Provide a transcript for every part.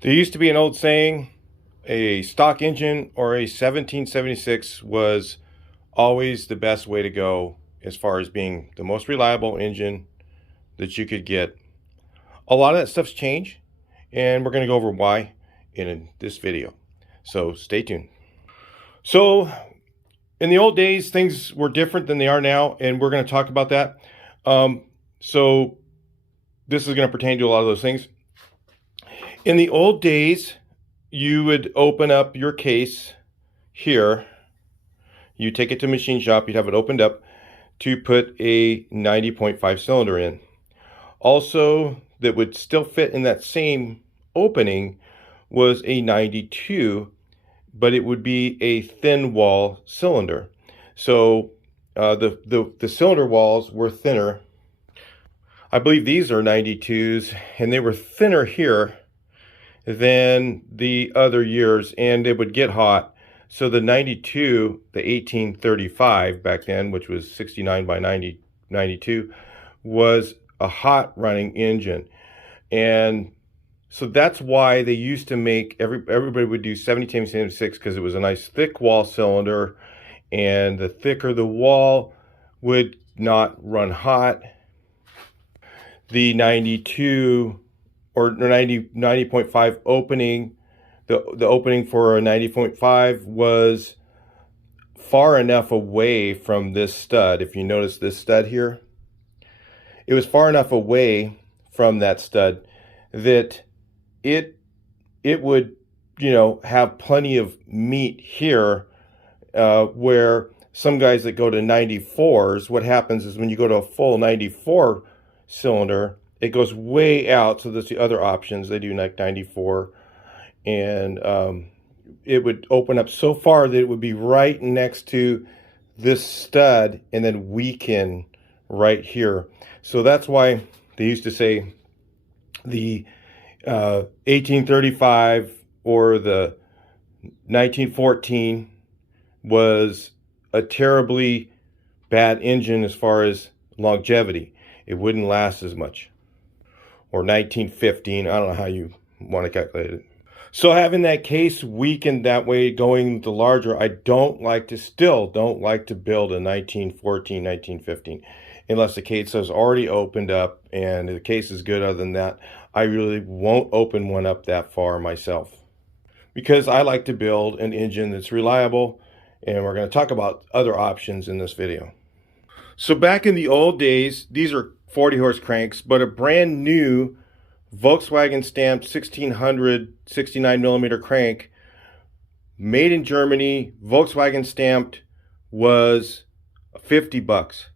There used to be an old saying, a stock engine or a 1776 was always the best way to go as far as being the most reliable engine that you could get. A lot of that stuff's changed, and we're going to go over why in this video. So stay tuned. So in the old days, things were different than they are now, and we're going to talk about that. So this is going to pertain to a lot of those things. In the old days, you would open up your case here. You take it to a machine shop, you'd have it opened up to put a 90.5 cylinder in. Also, that would still fit in that same opening was a 92, but it would be a thin wall cylinder. So the cylinder walls were thinner. I believe these are 92s, and they were thinner here than the other years, and it would get hot. So the 92, the 1835 back then, which was 69 by 92, was a hot running engine. And so that's why they used to make, everybody would do 1776, because it was a nice thick wall cylinder, and the thicker the wall would not run hot. The 92 or 90.5 opening, the opening for a 90.5 was far enough away from this stud. If you notice this stud here, it was far enough away from that stud that it would, you know, have plenty of meat here, where some guys that go to 94s, what happens is when you go to a full 94 cylinder, it goes way out. So that's the other options. They do like 94, and it would open up so far that it would be right next to this stud and then weaken right here. So that's why they used to say the 1835 or the 1914 was a terribly bad engine as far as longevity. It wouldn't last as much. Or 1915, I don't know how you want to calculate it. So having that case weakened that way, going the larger, I still don't like to build a 1914, 1915, unless the case is already opened up and the case is good. Other than that, I really won't open one up that far myself, because I like to build an engine that's reliable, and we're going to talk about other options in this video. So back in the old days, these are 40 horse cranks, but a brand new Volkswagen stamped 1600 69 millimeter crank, made in Germany, Volkswagen stamped, was 50 bucks.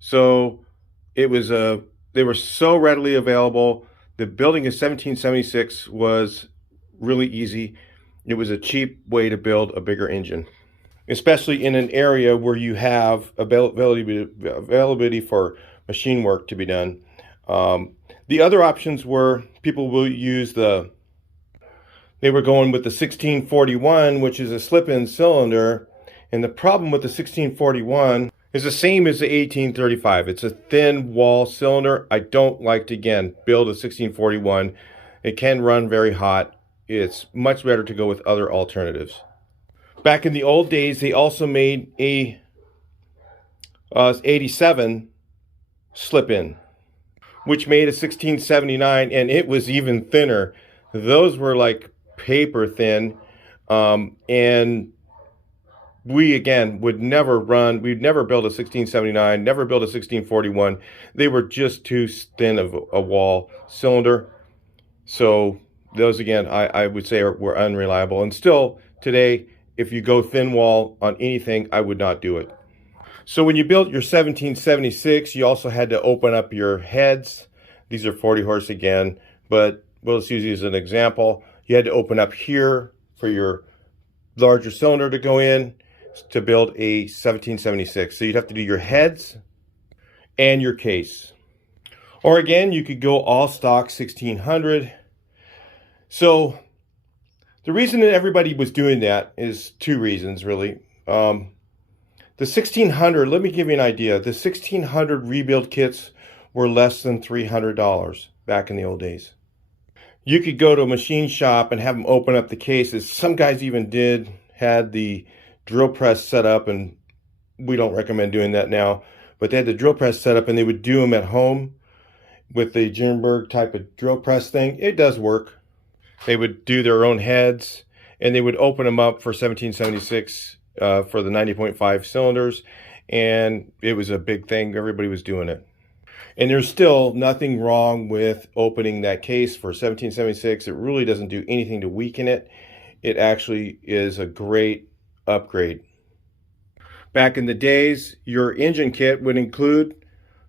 So it was they were so readily available. The building a 1776 was really easy. It was a cheap way to build a bigger engine, especially in an area where you have availability for machine work to be done. The other options were people will use they were going with the 1641, which is a slip-in cylinder. And the problem with the 1641 is the same as the 1835. It's a thin wall cylinder. I don't like to, again, build a 1641. It can run very hot. It's much better to go with other alternatives. Back in the old days, they also made a 87 slip-in, which made a 1679, and it was even thinner. Those were like paper thin, and we, again, we'd never build a 1679, never build a 1641. They were just too thin of a wall cylinder. So those, again, I would say were unreliable. And still today, if you go thin wall on anything, I would not do it. So when you built your 1776, you also had to open up your heads. These are 40 horse again, but we'll just use these as an example. You had to open up here for your larger cylinder to go in to build a 1776. So you'd have to do your heads and your case. Or again, you could go all stock 1600. So the reason that everybody was doing that is two reasons, really. The 1600, let me give you an idea. The 1600 rebuild kits were less than $300 back in the old days. You could go to a machine shop and have them open up the cases. Some guys even had the drill press set up, and we don't recommend doing that now, but they had the drill press set up and they would do them at home with the Jernberg type of drill press thing. It does work. They would do their own heads and they would open them up for 1776 for the 90.5 cylinders, and it was a big thing. Everybody was doing it. And there's still nothing wrong with opening that case for 1776. It really doesn't do anything to weaken it. It actually is a great upgrade. Back in the days, your engine kit would include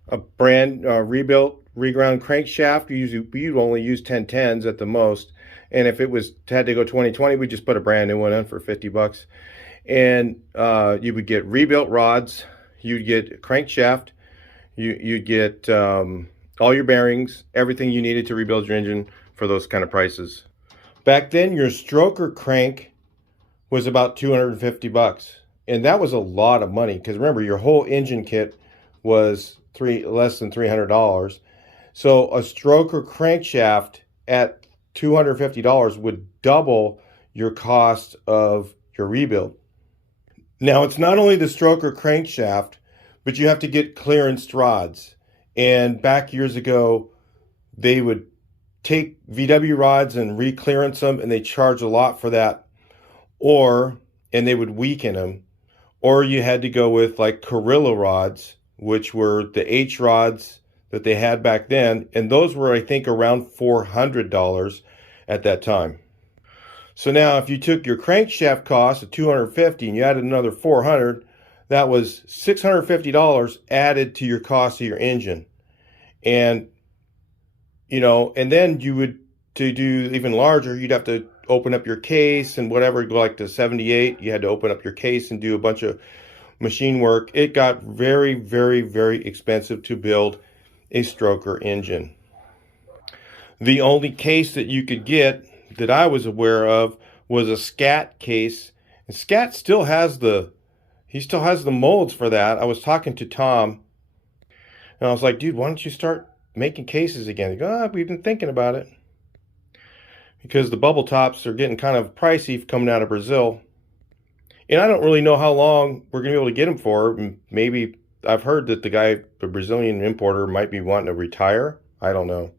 a brand rebuilt, reground crankshaft. You'd only use 1010s at the most. And if it had to go 2020, we just put a brand new one in for 50 bucks. And you would get rebuilt rods. You'd get a crankshaft. You'd get all your bearings, everything you needed to rebuild your engine for those kind of prices. Back then, your stroker crank was about 250 bucks. And that was a lot of money, because remember, your whole engine kit was less than $300. So a stroker crankshaft at $250 would double your cost of your rebuild. Now, it's not only the stroker crankshaft, but you have to get clearanced rods. And back years ago, they would take VW rods and re-clearance them, and they charge a lot for that. And they would weaken them. Or you had to go with like Carrillo rods, which were the H rods that they had back then. And those were, I think, around $400 at that time. So now if you took your crankshaft cost of $250 and you added another $400, that was $650 added to your cost of your engine. And, and then you would, to do even larger, you'd have to open up your case and whatever, go like to 78, you had to open up your case and do a bunch of machine work. It got very, very, very expensive to build a stroker engine. The only case that you could get that I was aware of was a Scat case. And Scat still has the molds for that. I was talking to Tom and I was like, dude, why don't you start making cases again? He goes, we've been thinking about it, because the bubble tops are getting kind of pricey coming out of Brazil. And I don't really know how long we're going to be able to get them for. Maybe I've heard that the Brazilian importer might be wanting to retire. I don't know.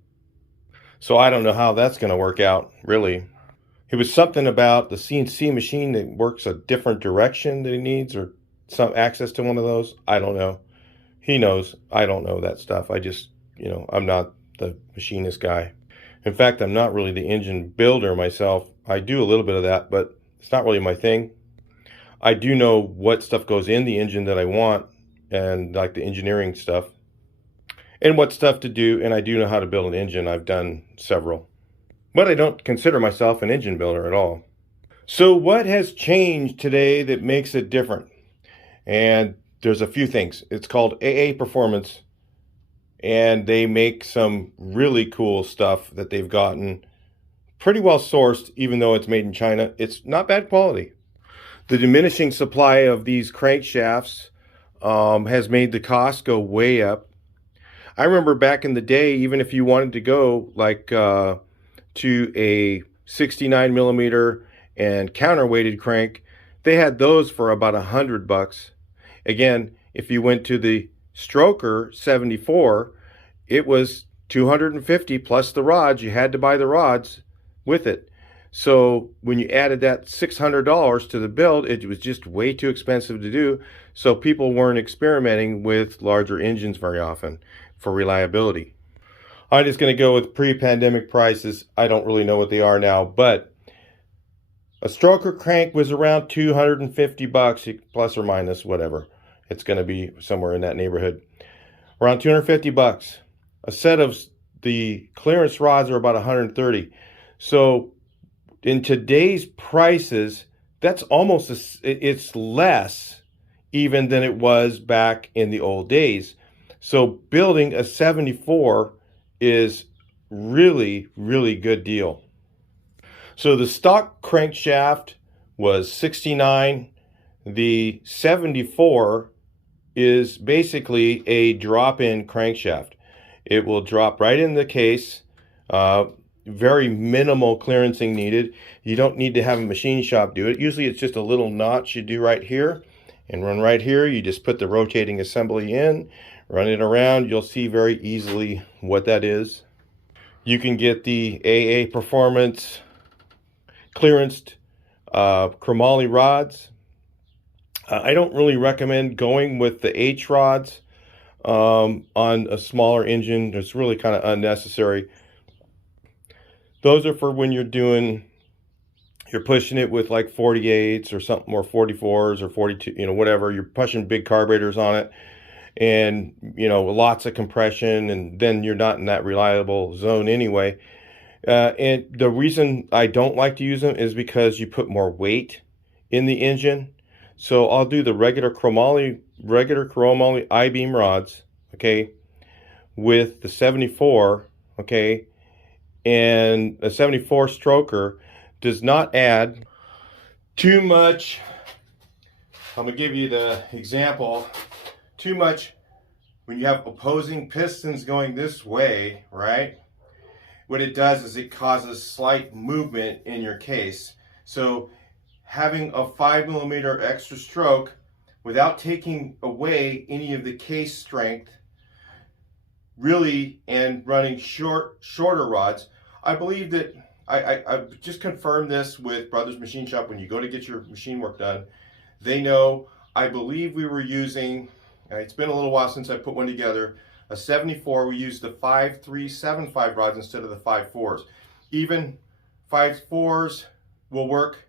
So I don't know how that's going to work out, really. It was something about the CNC machine that works a different direction that he needs, or some access to one of those. I don't know. He knows. I don't know that stuff. I just, I'm not the machinist guy. In fact, I'm not really the engine builder myself. I do a little bit of that, but it's not really my thing. I do know what stuff goes in the engine that I want, and like the engineering stuff, and what stuff to do, and I do know how to build an engine. I've done several. But I don't consider myself an engine builder at all. So what has changed today that makes it different? And there's a few things. It's called AA Performance. And they make some really cool stuff that they've gotten pretty well sourced, even though it's made in China. It's not bad quality. The diminishing supply of these crankshafts has made the cost go way up. I remember back in the day, even if you wanted to go like to a 69 millimeter and counterweighted crank, they had those for about $100. Again, if you went to the stroker 74, it was $250 plus the rods. You had to buy the rods with it. So when you added that $600 to the build, it was just way too expensive to do. So people weren't experimenting with larger engines very often for reliability. I'm just going to go with pre-pandemic prices. I don't really know what they are now, but a stroker crank was around $250 plus or minus, whatever. It's going to be somewhere in that neighborhood. Around $250. A set of the clearance rods are about $130. So in today's prices, that's almost, it's less even than it was back in the old days. So building a 74 is really, really good deal. So the stock crankshaft was $69. The 74 is basically a drop-in crankshaft. It will drop right in the case. very minimal clearancing needed. You don't need to have a machine shop do it. Usually it's just a little notch you do right here and run right here. You just put the rotating assembly in, run it around. You'll see very easily what that is. You can get the AA Performance clearanced chromoly rods. I don't really recommend going with the H rods on a smaller engine. It's really kind of unnecessary. Those are for when you're pushing it with like 48s or something, or 44s or 42, whatever. You're pushing big carburetors on it, and lots of compression, and then you're not in that reliable zone anyway. And the reason I don't like to use them is because you put more weight in the engine. So I'll do the regular chromoly I-beam rods, okay, with the 74, okay, and a 74 stroker does not add too much. I'm gonna give you the example. Too much when you have opposing pistons going this way, right? What it does is it causes slight movement in your case. So having a 5mm extra stroke without taking away any of the case strength, really, and running shorter rods. I believe that I just confirmed this with Brothers Machine Shop. When you go to get your machine work done, they know. I believe we were using, it's been a little while since I put one together, a 74. We used the 5375 rods instead of the 54s. Even 54s will work,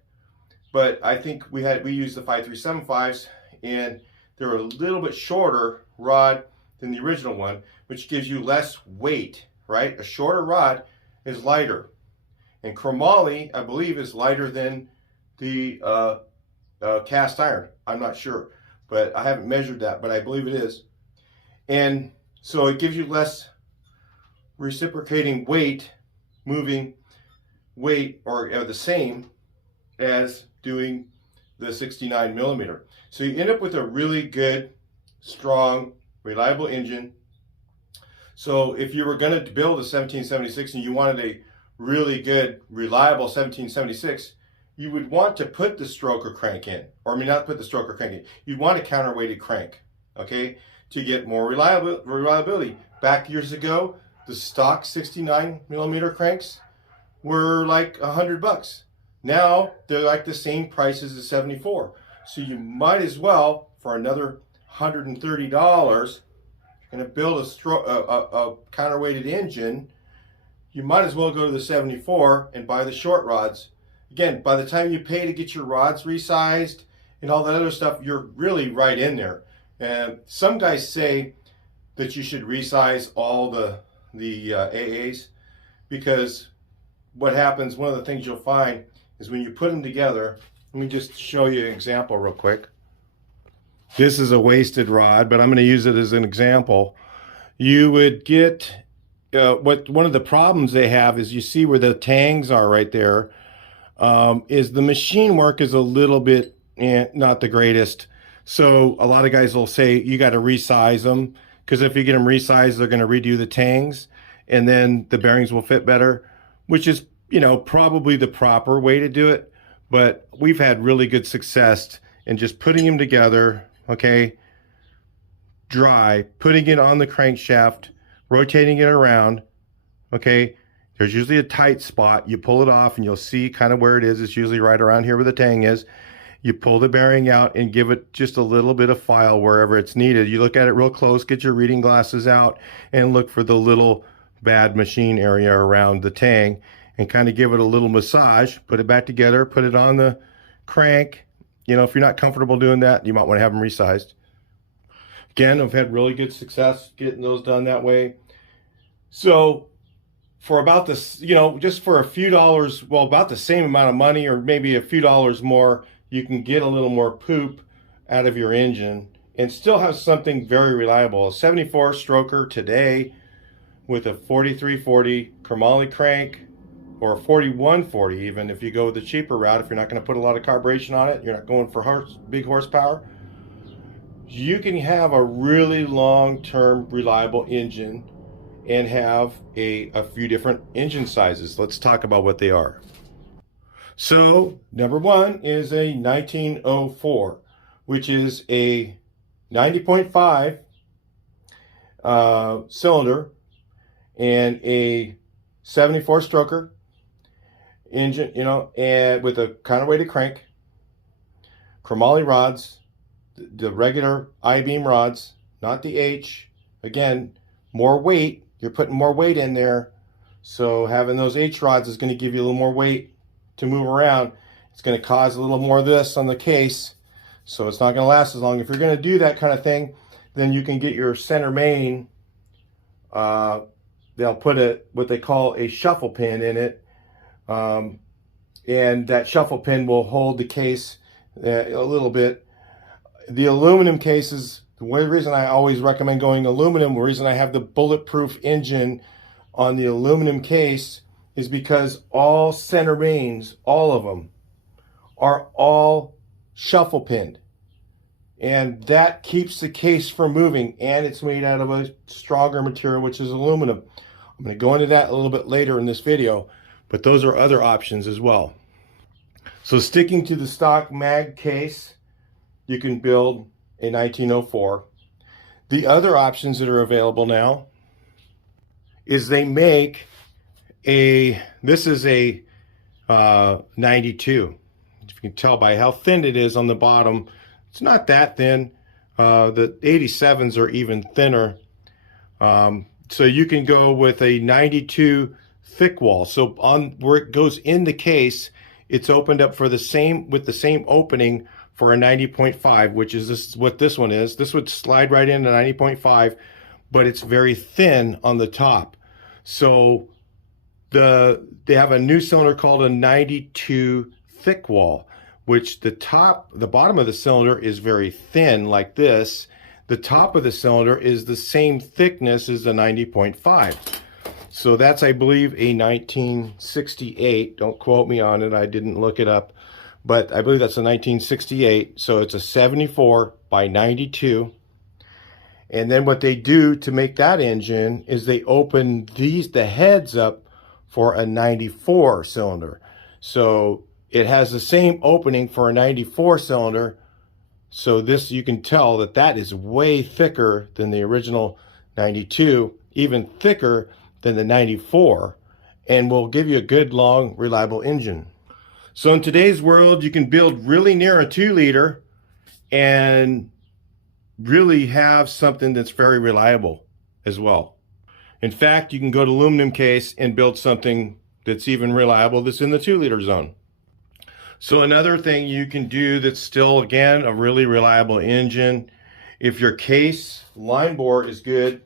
but I think we used the 5375s, and they're a little bit shorter rod than the original one, which gives you less weight, right? A shorter rod is lighter, and chromoly, I believe, is lighter than the cast iron. I'm not sure, but I haven't measured that, but I believe it is. And so it gives you less reciprocating weight, moving weight, or the same as doing the 69mm. So you end up with a really good, strong, reliable engine. So if you were going to build a 1776 and you wanted a really good, reliable 1776, you would want to put the stroker crank in, or I mean, not put the stroker crank in. You'd want a counterweighted crank, okay, to get more reliability. Back years ago, the stock 69mm cranks were like $100. Now they're like the same price as the 74. So you might as well, for another $130, going to build a counterweighted engine, you might as well go to the 74 and buy the short rods. Again, by the time you pay to get your rods resized and all that other stuff, you're really right in there. And some guys say that you should resize all the AAs, because what happens, one of the things you'll find is when you put them together, let me just show you an example real quick. This is a wasted rod, but I'm going to use it as an example. You would get, one of the problems they have is, you see where the tangs are right there, is the machine work is a little bit not the greatest. So a lot of guys will say you got to resize them, because if you get them resized, they're going to redo the tangs, and then the bearings will fit better, which is, probably the proper way to do it. But we've had really good success in just putting them together, okay, dry, putting it on the crankshaft, rotating it around, okay. There's usually a tight spot. You pull it off and you'll see kind of where it is. It's usually right around here where the tang is. You pull the bearing out and give it just a little bit of file wherever it's needed. You look at it real close, get your reading glasses out, and look for the little bad machine area around the tang, and kind of give it a little massage, put it back together, put it on the crank. If you're not comfortable doing that, you might want to have them resized. Again, I've had really good success getting those done that way. So for about this, just for a few dollars, well, about the same amount of money, or maybe a few dollars more, you can get a little more poop out of your engine and still have something very reliable. A 74 stroker today with a 4340 chromoly crank, or a 4140 even, if you go the cheaper route, if you're not going to put a lot of carburation on it, you're not going for big horsepower, you can have a really long-term reliable engine and have a few different engine sizes. Let's talk about what they are. So number one is a 1904, which is a 90.5 cylinder and a 74 stroker engine, and with a counterweighted crank, chromoly rods, the regular I-beam rods, not the H. Again, more weight. You're putting more weight in there. So having those H rods is going to give you a little more weight to move around. It's going to cause a little more of this on the case. So it's not going to last as long. If you're going to do that kind of thing, then you can get your center main. They'll put what they call a shuffle pin in it. And that shuffle pin will hold the case a little bit. The aluminum cases, the reason I always recommend going aluminum, the reason I have the bulletproof engine on the aluminum case is because all center mains, all of them, are all shuffle pinned. And that keeps the case from moving, and it's made out of a stronger material, which is aluminum. I'm going to go into that a little bit later in this video, but those are other options as well. So sticking to the stock mag case, you can build a 1904. The other options that are available now is they make this is a 92. If you can tell by how thin it is on the bottom, it's not that thin. The 87s are even thinner. So you can go with a 92 thick wall. So on where it goes in the case, it's opened up for the same opening for a 90.5, which is what this one is. This would slide right into 90.5, but it's very thin on the top. So they have a new cylinder called a 92 thick wall, which the bottom of the cylinder is very thin like this. The top of the cylinder is the same thickness as the 90.5. So that's, I believe, a 1968. Don't quote me on it. I didn't look it up. But I believe that's a 1968. So it's a 74 by 92. And then what they do to make that engine is they open the heads up for a 94 cylinder. So it has the same opening for a 94 cylinder. So this, you can tell that is way thicker than the original 92, even thicker than the 94, and will give you a good, long, reliable engine. So in today's world, you can build really near a 2-liter and really have something that's very reliable as well. In fact, you can go to aluminum case and build something that's even reliable that's in the 2-liter zone. So another thing you can do that's still, again, a really reliable engine, if your case line bore is good.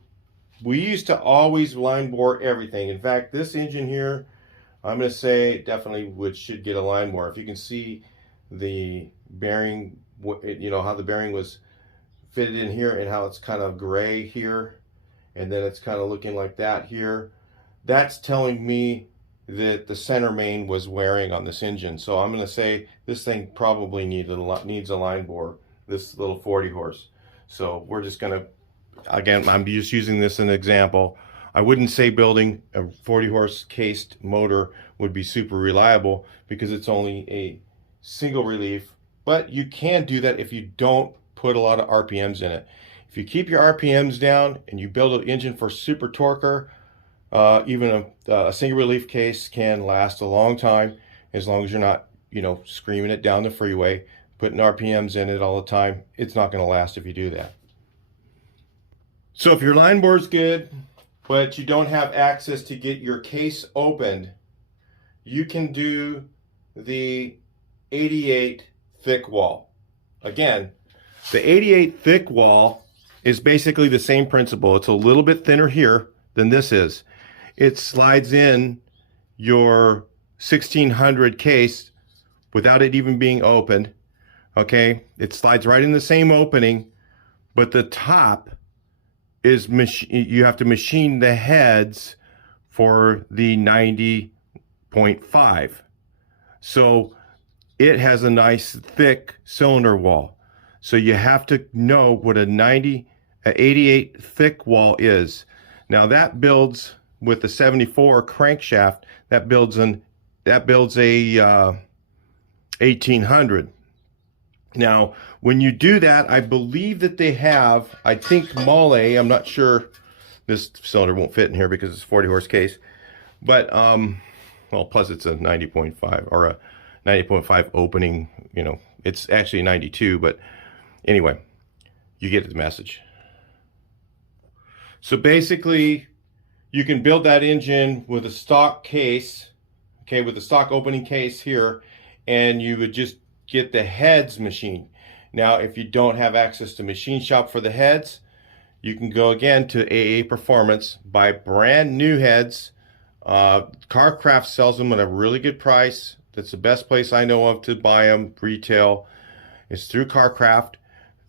We used to always line bore everything. In fact, this engine here, I'm going to say definitely should get a line bore. If you can see the bearing, how the bearing was fitted in here and how it's kind of gray here, and then it's kind of looking like that here, that's telling me that the center main was wearing on this engine. So I'm going to say this thing probably needs a line bore, this little 40 horse. So we're just going to, again, I'm just using this as an example. I wouldn't say building a 40 horse cased motor would be super reliable because it's only a single relief, but you can do that if you don't put a lot of RPMs in it. If you keep your RPMs down and you build an engine for super torquer, even a single relief case can last a long time, as long as you're not, screaming it down the freeway, putting RPMs in it all the time. It's not going to last if you do that. So if your line bore is good, but you don't have access to get your case opened, you can do the 88 thick wall. Again, the 88 thick wall is basically the same principle. It's a little bit thinner here than this is. It slides in your 1600 case without it even being opened. Okay, it slides right in the same opening, but the top is you have to machine the heads for the 90.5. So it has a nice thick cylinder wall. So you have to know what a 88 thick wall is. Now that builds with the 74 crankshaft, that builds a 1800. Now, when you do that, I believe that they have, I think Mole, I'm not sure, this cylinder won't fit in here because it's a 40 horse case, but, well, plus it's a 90.5 or a 90.5 opening, you know, it's actually 92, but anyway, you get the message. So basically, you can build that engine with a stock case, okay, with a stock opening case here, and you would just get the heads machined. Now, if you don't have access to machine shop for the heads, you can go again to AA Performance, buy brand new heads. Carcraft sells them at a really good price. That's the best place I know of to buy them retail. It's through Carcraft.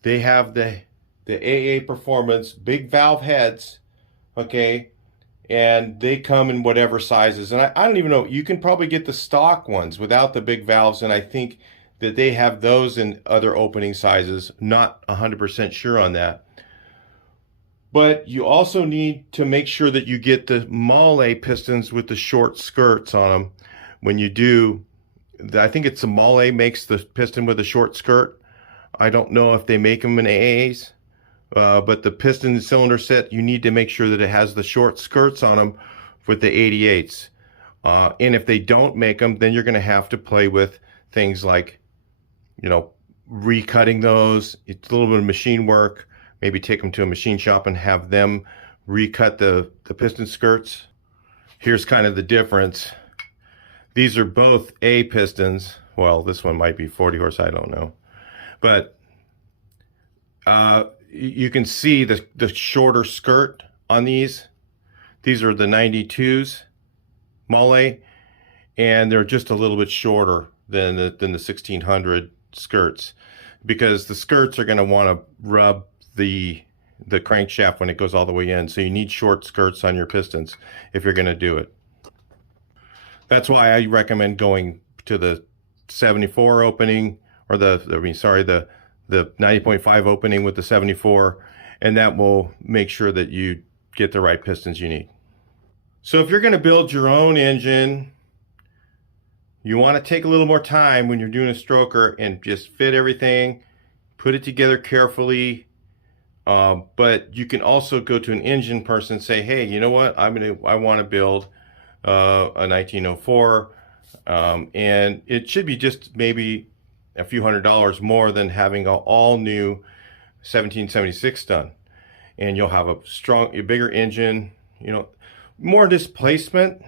They have the AA Performance big valve heads, okay, and they come in whatever sizes. And I don't even know, you can probably get the stock ones without the big valves, and I think that they have those in other opening sizes. Not 100% sure on that. But you also need to make sure that you get the Mole pistons with the short skirts on them. When you do, I think it's the Mole makes the piston with a short skirt. I don't know if they make them in AAs, but the piston cylinder set, you need to make sure that it has the short skirts on them with the 88s. And if they don't make them, then you're going to have to play with things like, you know, recutting those. It's a little bit of machine work. Maybe take them to a machine shop and have them recut the piston skirts. Here's kind of the difference. These are both A pistons. Well, this one might be 40 horse, I don't know. But you can see the shorter skirt on these. These are the 92s Mole, and they're just a little bit shorter than the 1600 skirts, because the skirts are going to want to rub the crankshaft when it goes all the way in. So you need short skirts on your pistons if you're going to do it. That's why I recommend going to the 74 opening, or the 90.5 opening with the 74, and that will make sure that you get the right pistons you need. So if you're going to build your own engine, you want to take a little more time when you're doing a stroker and just fit everything, put it together carefully. But you can also go to an engine person and say, hey, you know what, I want to build a 1904, and it should be just maybe a few $100s more than having an all new 1776 done. And you'll have a bigger engine, you know, more displacement,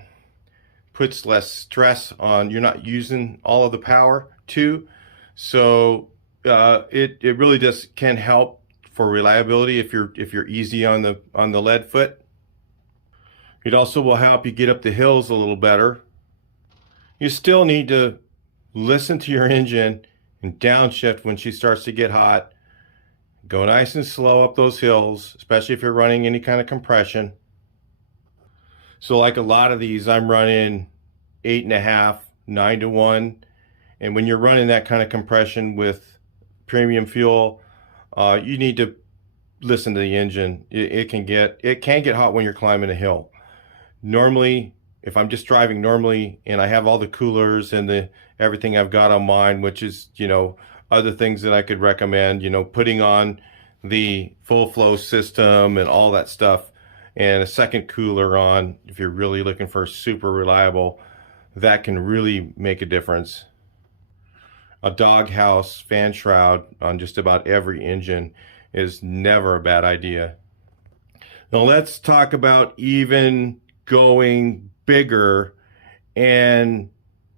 puts less stress on, you're not using all of the power too. So it really just can help for reliability if you're easy on the lead foot. It also will help you get up the hills a little better. You still need to listen to your engine and downshift when she starts to get hot. Go nice and slow up those hills, especially if you're running any kind of compression. So like a lot of these, I'm running 8.5, 9-to-1. And when you're running that kind of compression with premium fuel, you need to listen to the engine. It can get hot when you're climbing a hill. Normally, if I'm just driving normally and I have all the coolers and everything I've got on mine, which is, you know, other things that I could recommend, you know, putting on the full flow system and all that stuff, and a second cooler on if you're really looking for super reliable, that can really make a difference. A doghouse fan shroud on just about every engine is never a bad idea. Now let's talk about even going bigger and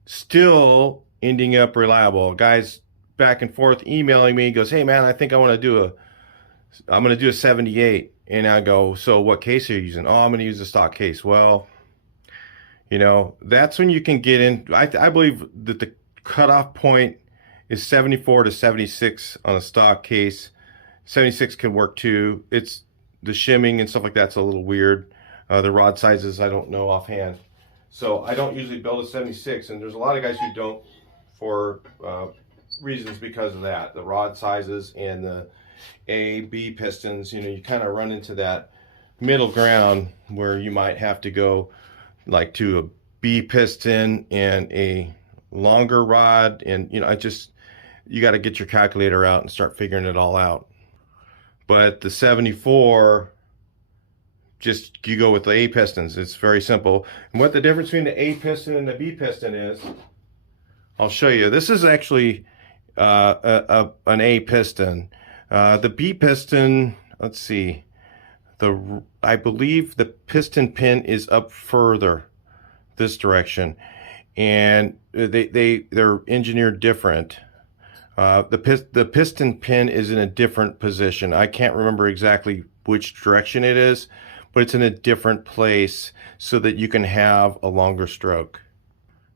still ending up reliable. Guys back and forth emailing me, goes, hey man, I think I'm going to do a 78. And I go, so what case are you using? Oh, I'm going to use a stock case. Well, you know, that's when you can get in. I believe that the cutoff point is 74 to 76 on a stock case. 76 can work too. It's the shimming and stuff like that's a little weird. The rod sizes I don't know offhand. So I don't usually build a 76, and there's a lot of guys who don't for reasons because of that. The rod sizes and the A, B pistons, you know, you kind of run into that. middle ground where you might have to go like to a B piston and a longer rod, and you got to get your calculator out and start figuring it all out. But the 74, just you go with the A pistons. It's very simple. And what the difference between the A piston and the B piston is, I'll show you. This is actually an A piston. The B piston, let's see, I believe the piston pin is up further this direction, and they're engineered different. The piston pin is in a different position. I can't remember exactly which direction it is, but it's in a different place so that you can have a longer stroke.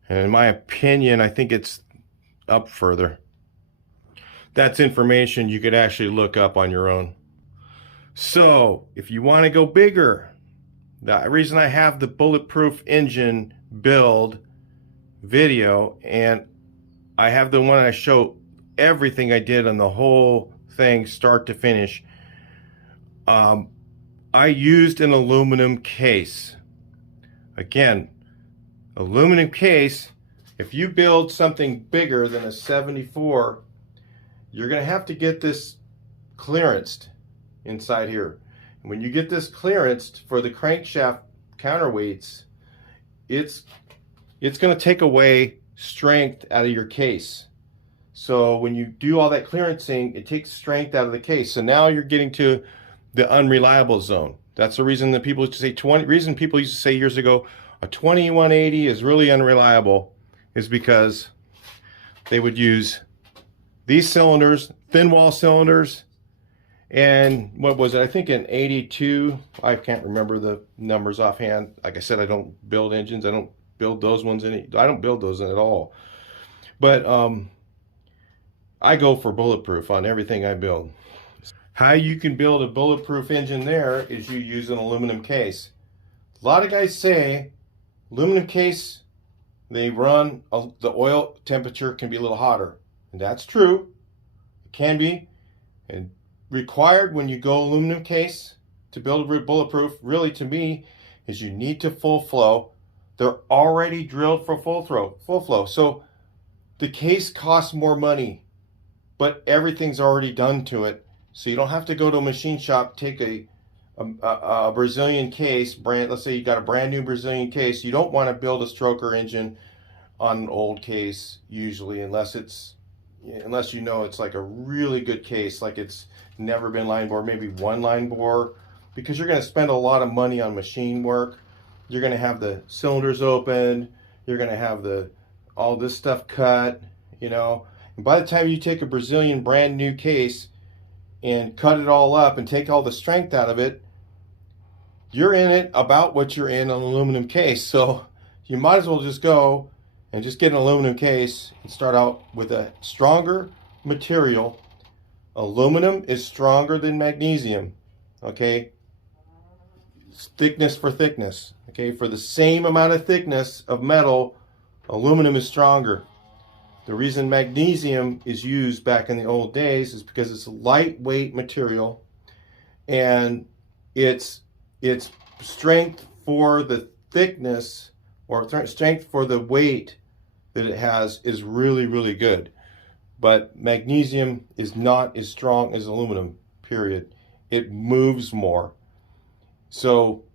And in my opinion, I think it's up further. That's information you could actually look up on your own. So if you want to go bigger, the reason I have the bulletproof engine build video, and I have the one I show everything I did on the whole thing start to finish, I used an aluminum case. Again, aluminum case. If you build something bigger than a 74, you're going to have to get this clearanced inside here. And when you get this clearanced for the crankshaft counterweights, it's going to take away strength out of your case. So when you do all that clearancing, it takes strength out of the case. So now you're getting to the unreliable zone. That's the reason that people used to say people used to say years ago a 2180 is really unreliable, is because they would use these cylinders, thin wall cylinders, and what was it? I think in 82, I can't remember the numbers offhand. Like I said, I don't build engines. I don't build those ones I don't build those at all. But I go for bulletproof on everything I build. How you can build a bulletproof engine there is you use an aluminum case. A lot of guys say aluminum case, they run, the oil temperature can be a little hotter. And that's true. It can be. And required when you go aluminum case to build a bulletproof, really to me, is you need to full flow. They're already drilled for full flow. So the case costs more money, but everything's already done to it. So you don't have to go to a machine shop, take a Brazilian case, let's say you got a brand new Brazilian case. You don't want to build a stroker engine on an old case usually, unless you know it's like a really good case, like it's never been line bore, maybe one line bore, because you're going to spend a lot of money on machine work. You're going to have the cylinders opened, you're going to have all this stuff cut, and by the time you take a Brazilian brand new case and cut it all up and take all the strength out of it, you're in it about what you're in an aluminum case. So you might as well just go and just get an aluminum case and start out with a stronger material. Aluminum is stronger than magnesium, okay? Thickness for thickness, okay? For the same amount of thickness of metal, aluminum is stronger. The reason magnesium is used back in the old days is because it's a lightweight material, and its strength for the thickness, or strength for the weight that it has, is really, really good. But magnesium is not as strong as aluminum, period. It moves more. So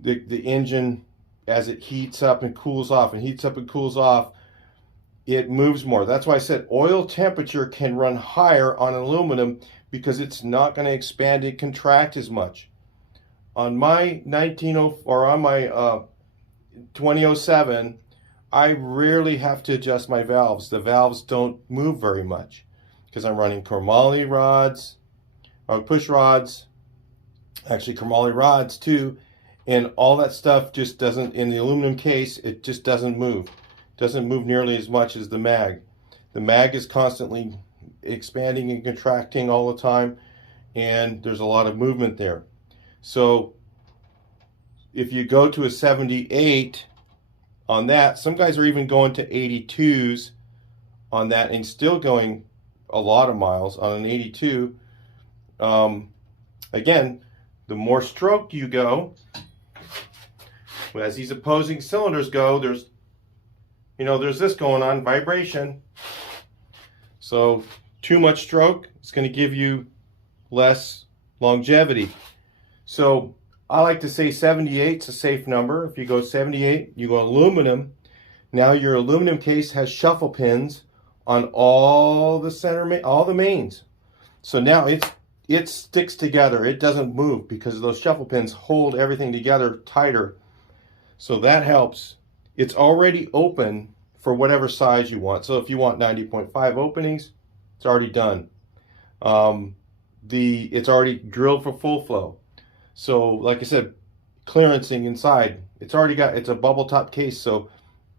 the engine, as it heats up and cools off and heats up and cools off, it moves more. That's why I said oil temperature can run higher on aluminum, because it's not going to expand and contract as much. On my 2007, I rarely have to adjust my valves. The valves don't move very much because I'm running chromoly rods, or push rods, actually chromoly rods too, and all that stuff just doesn't, in the aluminum case, it just doesn't move. Doesn't move nearly as much as the mag. The mag is constantly expanding and contracting all the time, and there's a lot of movement there. So if you go to a 78 on that, some guys are even going to 82s on that and still going a lot of miles on an 82. Again, the more stroke you go, as these opposing cylinders go, there's this going on, vibration. So too much stroke is going to give you less longevity. So I like to say 78 is a safe number. If you go 78, you go aluminum. Now your aluminum case has shuffle pins on all the mains. So now it sticks together. It doesn't move because those shuffle pins hold everything together tighter. So that helps. It's already open for whatever size you want. So if you want 90.5 openings, it's already done. It's already drilled for full flow. So like I said, clearancing inside, it's a bubble top case, so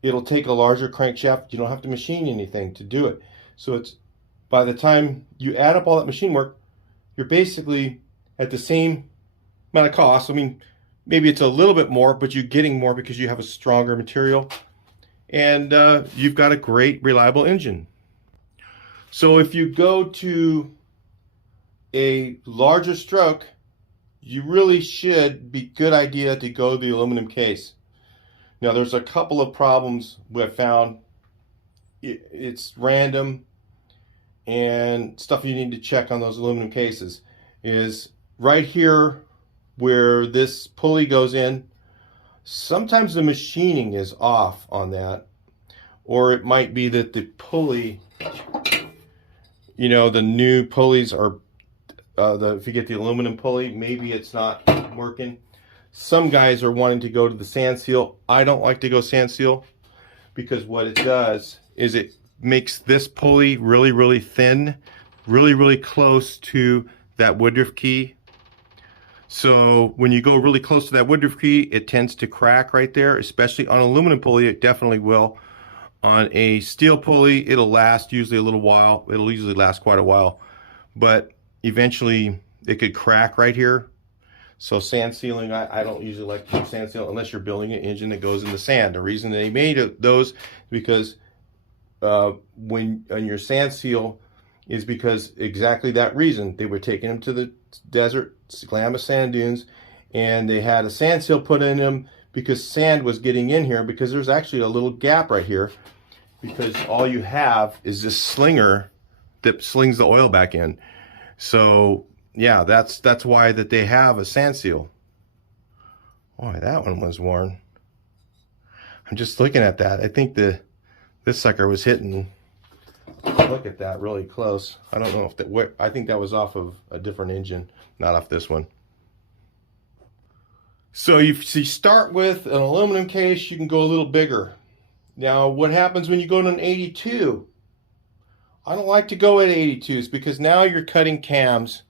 it'll take a larger crankshaft. You don't have to machine anything to do it. So by the time you add up all that machine work, you're basically at the same amount of cost. I mean, maybe it's a little bit more, but you're getting more because you have a stronger material, and you've got a great, reliable engine. So if you go to a larger stroke, you really should be good idea to go the aluminum case. Now there's a couple of problems we've found. It's random, and stuff you need to check on those aluminum cases is right here where this pulley goes in. Sometimes the machining is off on that, or it might be that the pulley, the new pulleys are if you get the aluminum pulley, maybe it's not working. Some guys are wanting to go to the sand seal. I don't like to go sand seal because what it does is it makes this pulley really, really thin, really, really close to that woodruff key. So when you go really close to that woodruff key, it tends to crack right there, especially on an aluminum pulley. It definitely will. On a steel pulley, it'll last usually a little while. It'll usually last quite a while, but eventually it could crack right here. So sand sealing, I don't usually like to do sand seal unless you're building an engine that goes in the sand. The reason they made those is because when on your sand seal is because exactly that reason. They were taking them to the desert, Klamath sand dunes, and they had a sand seal put in them because sand was getting in here, because there's actually a little gap right here, because all you have is this slinger that slings the oil back in. So yeah, that's why that they have a sand seal. Boy, that one was worn. I'm just looking at that. I think this sucker was hitting. Look at that really close. I don't know if I think that was off of a different engine, not off this one. So you start with an aluminum case, you can go a little bigger. Now what happens when you go to an 82? I don't like to go at 82s because now you're cutting cams.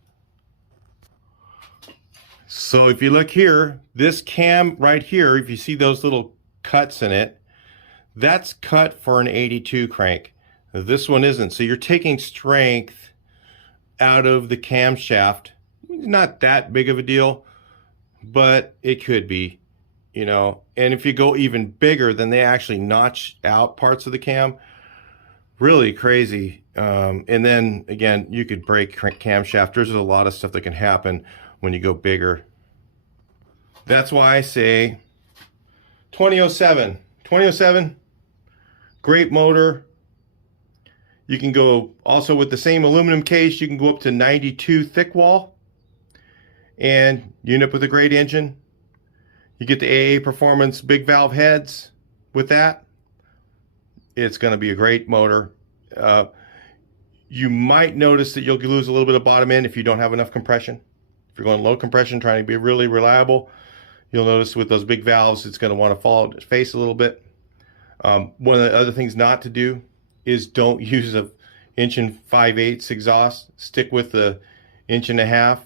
So if you look here, this cam right here, if you see those little cuts in it, that's cut for an 82 crank. This one isn't. So you're taking strength out of the camshaft. Not that big of a deal, but it could be, And if you go even bigger, then they actually notch out parts of the cam. Really crazy. And then again, you could break camshaft. There's a lot of stuff that can happen when you go bigger. That's why I say 2007. 2007, great motor. You can go also with the same aluminum case, you can go up to 92 thick wall, and you end up with a great engine. You get the AA Performance big valve heads with that. It's going to be a great motor. You might notice that you'll lose a little bit of bottom end if you don't have enough compression. If you're going low compression, trying to be really reliable, you'll notice with those big valves, it's going to want to fall out its face a little bit. One of the other things not to do is don't use a 1 5/8 exhaust. Stick with the 1.5 inches.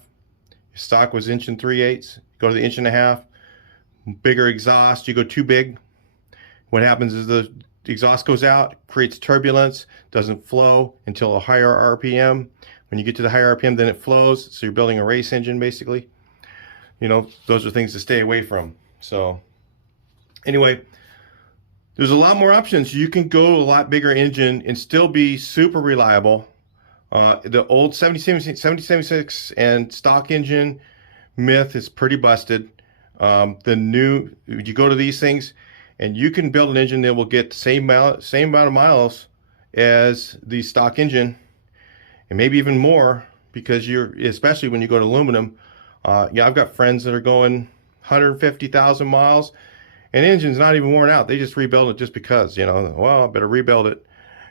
Stock was 1 3/8. Go to the 1.5 inch. Bigger exhaust. You go too big, what happens is the exhaust goes out, creates turbulence, doesn't flow until a higher RPM. When you get to the higher RPM, then it flows. So you're building a race engine basically. Those are things to stay away from. So anyway, there's a lot more options. You can go a lot bigger engine and still be super reliable. The old 7076 and stock engine myth is pretty busted. You go to these things and you can build an engine that will get the same amount of miles as the stock engine, and maybe even more, because especially when you go to aluminum. Yeah, I've got friends that are going 150,000 miles and the engine's not even worn out. They just rebuild it just because, well, I better rebuild it.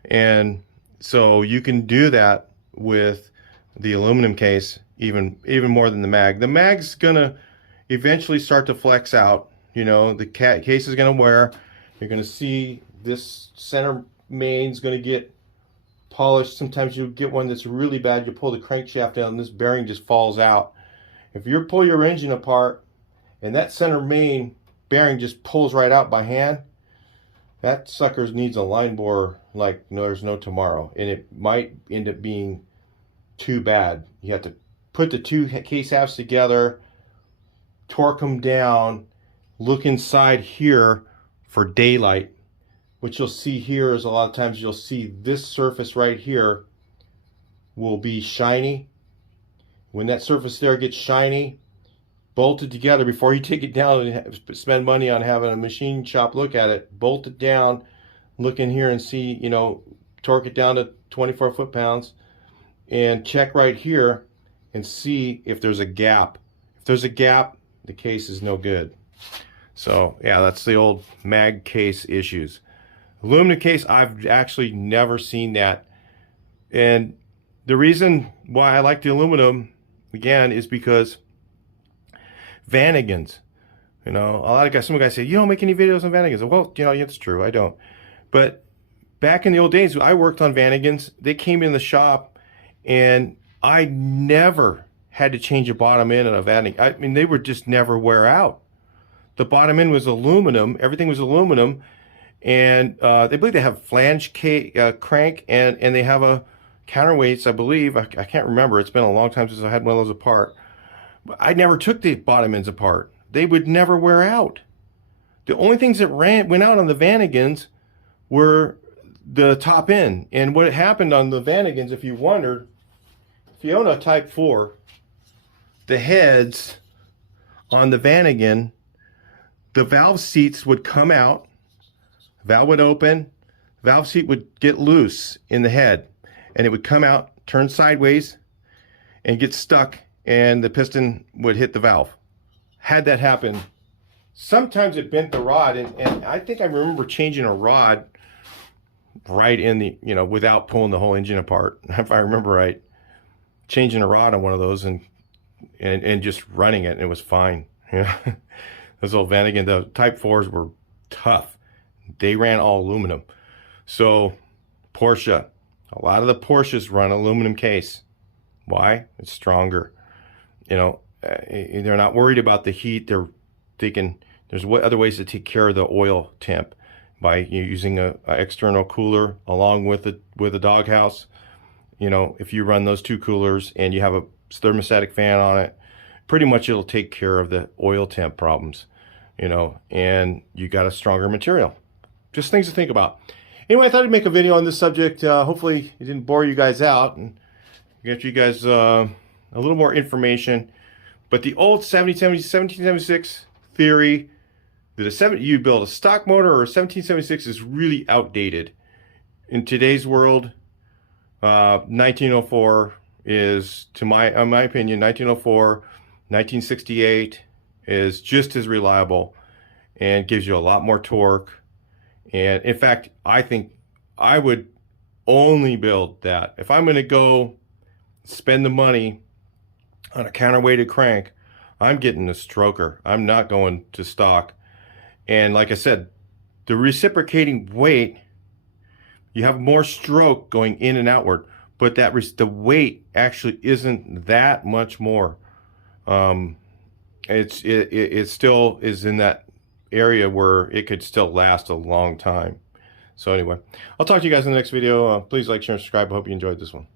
And so you can do that with the aluminum case even more than the mag. The mag's gonna eventually start to flex out. The case is gonna wear. You're gonna see this center main's gonna get polished. Sometimes you get one that's really bad. You pull the crankshaft down and this bearing just falls out. If you pull your engine apart and that center main bearing just pulls right out by hand, that sucker needs a line bore like there's no tomorrow, and it might end up being too bad. You have to put the two case halves together, torque them down, look inside here for daylight. What you'll see here is a lot of times you'll see this surface right here will be shiny. When that surface there gets shiny, bolted together, before you take it down and spend money on having a machine shop look at it, bolt it down, look in here and see, torque it down to 24 foot-pounds and check right here and see if there's a gap. If there's a gap, the case is no good. So yeah, that's the old mag case issues. Aluminum case, I've actually never seen that. And the reason why I like the aluminum, again, is because Vanagons. A lot of guys, some guys say, you don't make any videos on Vanagons. Well, it's true, I don't. But back in the old days, I worked on Vanagons. They came in the shop, and I never had to change a bottom end on a Vanagon. I mean, they would just never wear out. The bottom end was aluminum. Everything was aluminum. And they believe they have flange crank, and they have a counterweights, I believe. I can't remember. It's been a long time since I had one of those apart. I never took the bottom ends apart. They would never wear out. The only things that went out on the Vanagons were the top end. And what happened on the Vanagons, if you wondered, if you own a Type 4, the heads on the Vanagon, the valve seats would come out, valve would open, valve seat would get loose in the head, and it would come out, turn sideways, and get stuck, and the piston would hit the valve. Had that happen, sometimes it bent the rod, and I think I remember changing a rod right in the, without pulling the whole engine apart, if I remember right. Changing a rod on one of those and just running it, and it was fine. Those old Vanagon, the Type 4s were tough. They ran all aluminum. So Porsche, a lot of the Porsches run aluminum case. Why? It's stronger. They're not worried about the heat. They're thinking there's other ways to take care of the oil temp by using a external cooler along with a doghouse. If you run those two coolers and you have a thermostatic fan on it, pretty much it'll take care of the oil temp problems. And you got a stronger material. Just things to think about. Anyway, I thought I'd make a video on this subject. Hopefully it didn't bore you guys out and get you guys a little more information. But the old 1776 theory that you build a stock motor or a 1776 is really outdated. In today's world, 1904 is, in my opinion, 1904, 1968 is just as reliable and gives you a lot more torque. And in fact, I think I would only build that. If I'm going to go spend the money on a counterweighted crank, I'm getting a stroker. I'm not going to stock. And like I said, the reciprocating weight, you have more stroke going in and outward, but the weight actually isn't that much more. It still is in that area where it could still last a long time. So anyway, I'll talk to you guys in the next video. Please like, share, and subscribe. I hope you enjoyed this one.